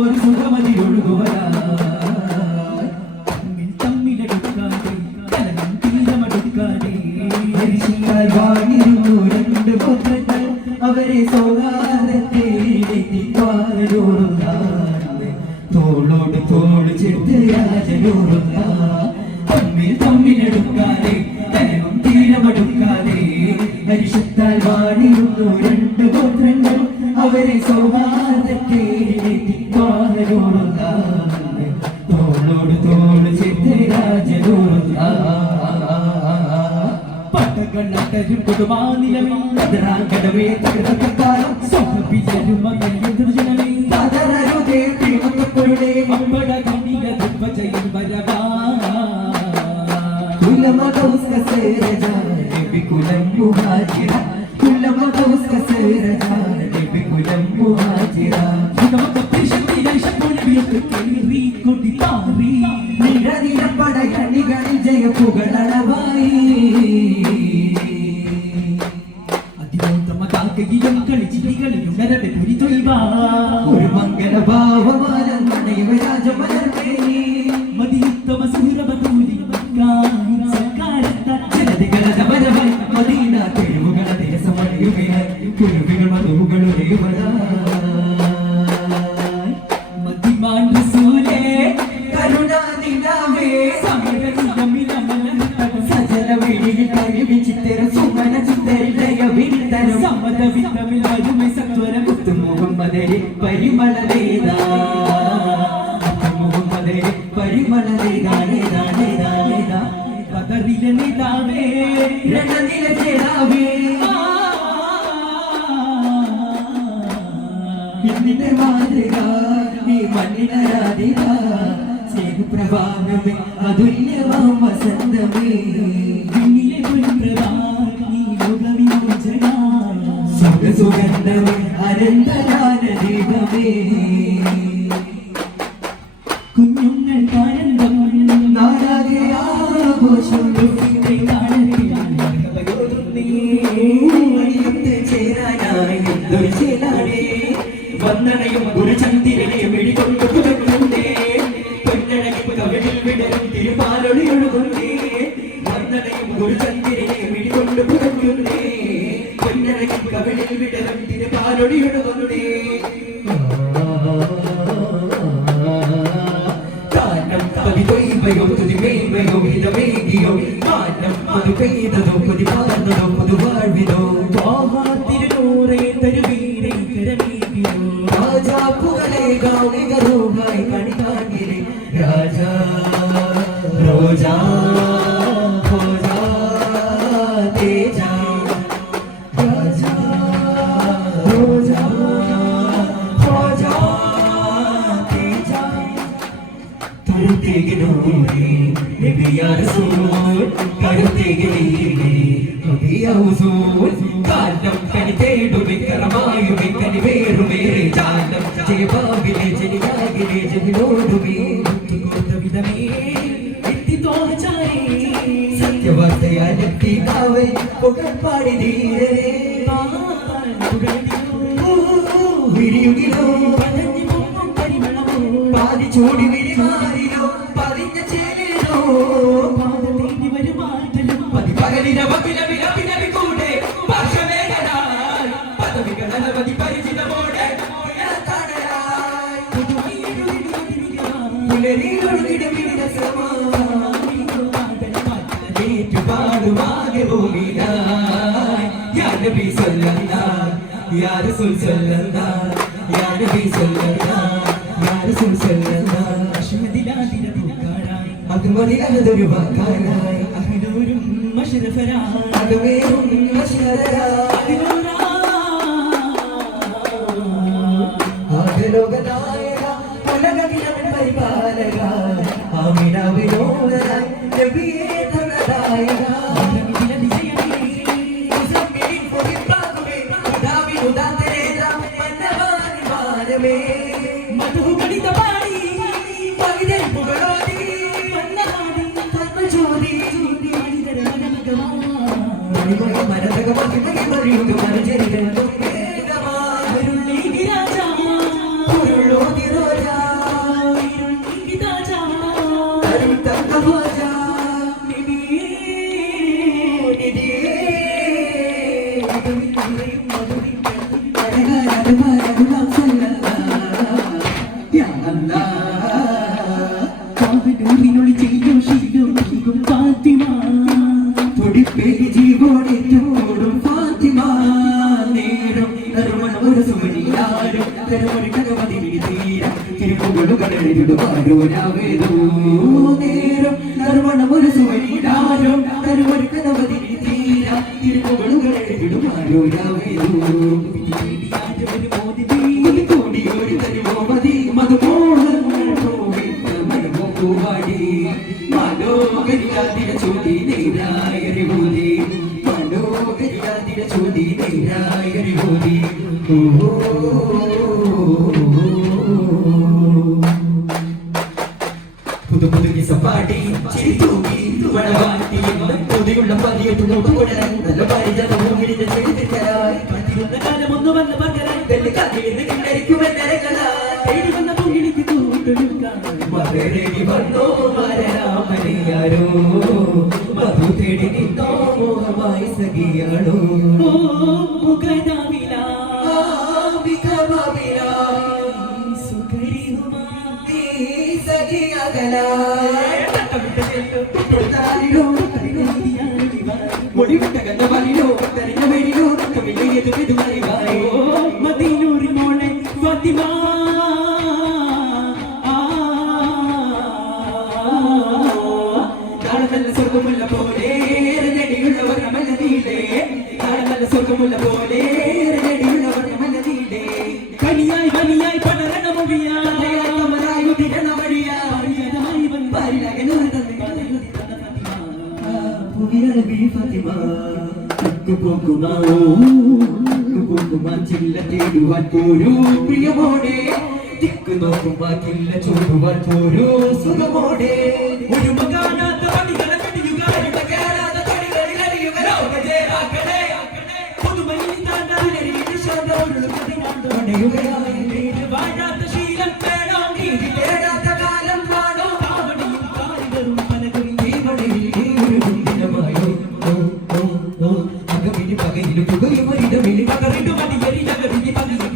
ഒരു സുഖമതി ഒഴുകുവരാ തമ്മിലെടുക്കാതെ കലകം തീരമെടുക്കാതെ വാങ്ങിയിരുന്നു രണ്ട് പുത്രങ്ങൾ അവരെ സൗഹാർദ്ദത്തേടിയോടുന്ന തോളോട് തോള് ചേർത്ത് രാജനോടുന്ന തമ്മിലെടുക്കാതെ കലകം തീരമെടുക്കാതെ ഹരിഷത്താൽ വാണിരുന്നു രണ്ട് പുത്രങ്ങൾ അവരെ സൗഹാർദ്ദത്തേടിയോടുന്ന തോളോട് തോള് ചേർത്ത് രാജനോടുന്ന പട്ടകണ്ണട്ടരും കൊടുമാനിലമേ തകർക്കാലം സ്വപ്നപ്പിച്ചരും മകനെ തകരരുതേ തിരുമക്കളുടെ അമ്പട കണ്ണിക ദുഃഖജയം വരവാ കുലമകൗസ് കസേരജാ നബികുലം മുഹാജിറ കുലമകൗസ് കസേരജാ നബികുലം മുഹാജിറ നമുക്ക് പ്രശസ്തിരശപുരവിയൊക്കെ കേറി കൊടിതാറി നിരനിരപ്പടയണികളിൽ ജയപുകളളവായി അതിമോത്തമതാക്കയും കളിച്ചിരികളിലും നരവെ പുരിതൊഴിവാ ഒരു മംഗളഭാവമാനം രാജമലർമേ മതിയുത്തമ സുഹൃബൂരി ജനതകളത വരവായി മദീന തെരുവുകള ദേശമണിയുകയായി കുരുവികൾ മധുകളുടെയുമതാ മതിമാൻ റസൂലേ കരുണാനിലാവേ സജല വിളിയിൽ കഴിവിച്ചിത്തര സുമന ചിത്തരിലയ വിത്തരം സമ്മത വിത്തമിൽ വരുമെ സത്വര മുത്തു മുഹമ്മദരെ പരിമളവേദാ മുഹമ്മദരെ പരിമളവേദാ കദറിലെ നേതാവേ രണനില ചേരാവേ ഇന്നിന്റെ മാതൃക ഈ മണ്ണിനരാധിക സ്നേഹപ്രവാഹമേ അതുല്യമാം വസന്തമേ വിണ്ണിലെ പൊൻപ്രഭാ ഈ ലോകവിമോചന സുഖസുഗന്ധമേ അനന്തരാന ദീപമേ കുഞ്ഞുങ്ങൾ ആനന്ദം നാടാകെ ആഘോഷം വന്ദനയും ഒരു ചന്ദിരനെയും വെടികൊണ്ടു തുറക്കുന്നേ പൊന്നഴകിൽ കവിളിൽ വിടരും തിരുപാലൊളി ഒഴുകുന്നേ വന്ദനയും ഒരു ചന്ദിരനെയും വെടികൊണ്ടു തുറക്കുന്നേ പൊന്നഴകിൽ കവിളിൽ വിടരും തിരുപാലൊളി ഒഴുകുന്നേ കാനം പതിവൈവയോ തുതിമേന്മയോ ഹിതമേകിയോ കാനം അത് പെയ്തതോ പതിവാർന്നതോ പുതുവാഴ്വിതോ തിരുനൂറേ തരുവീരേ കരമേകിയോ രാജാ പുകളെ ഗൗണികരോഗായി കണികാങ്കിലെ രാജാ റോജാ ഭോജാ തേജാ രാജാ റോജാ ഭോജാ തേജാ തരുത്തേകിനോരേ നബിയാ റസൂൽ കരുത്തേകിനീരേ നബിയാ ഹുസൂൽ കാലം കനി തേടുമേ കറമായുമേ കനി വേറുമേറെ ജാലം ജയബാബിലെ ജനിയാകിലെ ജനിലോടുമേ വിധമേ എത്തി തോച്ചാരേ സത്യവാർത്തയാലെത്തി കാവേ പുകഴ്പാടി ധീരേ വിരിയുകിലോ പാതി ചൂടി വിരിമാറിലോ പതിഞ്ഞ ചേലിലോ പാദത്തേണ്ടി വരുമാറ്റലും പതിപകലിരവപിലവിലവിലവി കൂടെ പാർശ്വവേദനായി പദവികളനവധി പരിചിതമോടെ പാടുമാകെ ഭൂമിയിലായി യാ നബി സല്ലല്ലാഹ് യാ റസൂൽ സല്ലല്ലാഹ് യാ നബി സല്ലല്ലാഹ് യാ റസൂൽ സല്ലല്ലാഹ് അഷ്മദിലാദിന പൂക്കാരായി അഗ്മദിലതൊരു വാക്കാരായി അഹദൂരും മശ്റഫരായി അഗ്മേറും മശ്റഫരായി ആഗലോകനായക ഉലകദിനം പരിപാലക ആമിന വിനോദനായി നബിയേ ധനദായക രാജ യാ അല്ലാഹ് കാവലൂരിനൊളി ചെയ്യും ശിക്കും ഫാത്തിമ തുടിപ്പേരി ജീവോടെ തോടും ഫാത്തിമ നേരം നറുമണം ഒരു സുമനിയാരും തരുമൊരു കനവതി തീര തിരുമുകളുകളെഴുതുവാരോരാവേദോ നേരം നറുമണം ഒരു സുമനിയാരും തരുമൊരു കനവതി തീര തിരുമുകളുകളെഴുതുവാരോരാവേദോ കൂടിയൊരു തരുമോ മതി മധുമോഹം മനോഹരി മനോഹരിയാതിര ചൂടി നേരായരി ഹോദി മനോഹരിയാതിര ചൂടി നേരായരി ഹോദി പുതുപുതുകി സപ്പാടി ചിരി തൂക്കി വടവാട്ടി പുതിയുള്ള പതിയെട്ടു നോട്ടുകൂടൻ നല്ല പരിചയമിന്റെ ചെയ്തിട്ടായി പതിരുന്ന കാലമൊന്നു വന്ന പകരായി വെള്ളി കാത്തിരുന്ന് കിണ്ടരിക്കുമെന്നരകളായി തേടി വന്ന പൊങ്ങിളിക്ക് തൂട്ടൊഴുക്കാൻ മകരേടി വന്നോ മരരാമനിയാരോ മധു തേടി നിന്നോ മോഹമായി സഖിയാണോ മുഖനാവിലാ മദീനൂരി മോളെ ഫാത്തിമ നല്ല സ്വർഗമുള്ള പോലെ നെടിയുള്ളവർ നല്ല നീലേ നല്ല സ്വർഗമുള്ള പോലെ നെടിയുള്ളവർ നല്ല നീലേ കനിയായി കനിയായി പടരണ മുവിയായി പ്രിയമോടെ ദിക്കു നോക്കുമ്പോ കില്ല ചൂടുവാൻ പോരൂ സുഖമോടെ ഒരു മകാനാത്ത പണികളെ വാഴാത്ത ശീലം വേണോ നീതി തേടാത്ത കാലം കാണോ കാവടിയും കാലികളും പലകുറി അകമിന് പകയിലും പുകയും ഒരിടമിന് പകരിട്ടു മതിയരി നഗരിക്ക് പതിയരി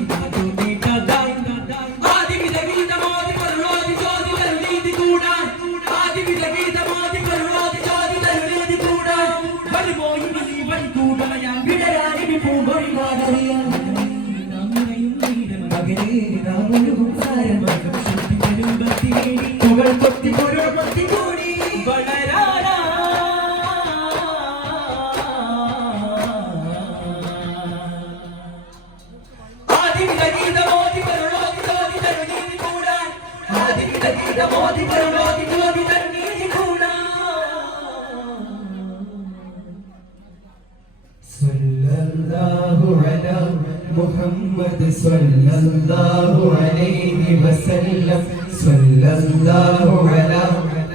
محمد صلى الله عليه وسلم صلى الله على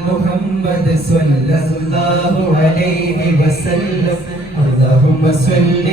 محمد صلى الله عليه وسلم اللهم صل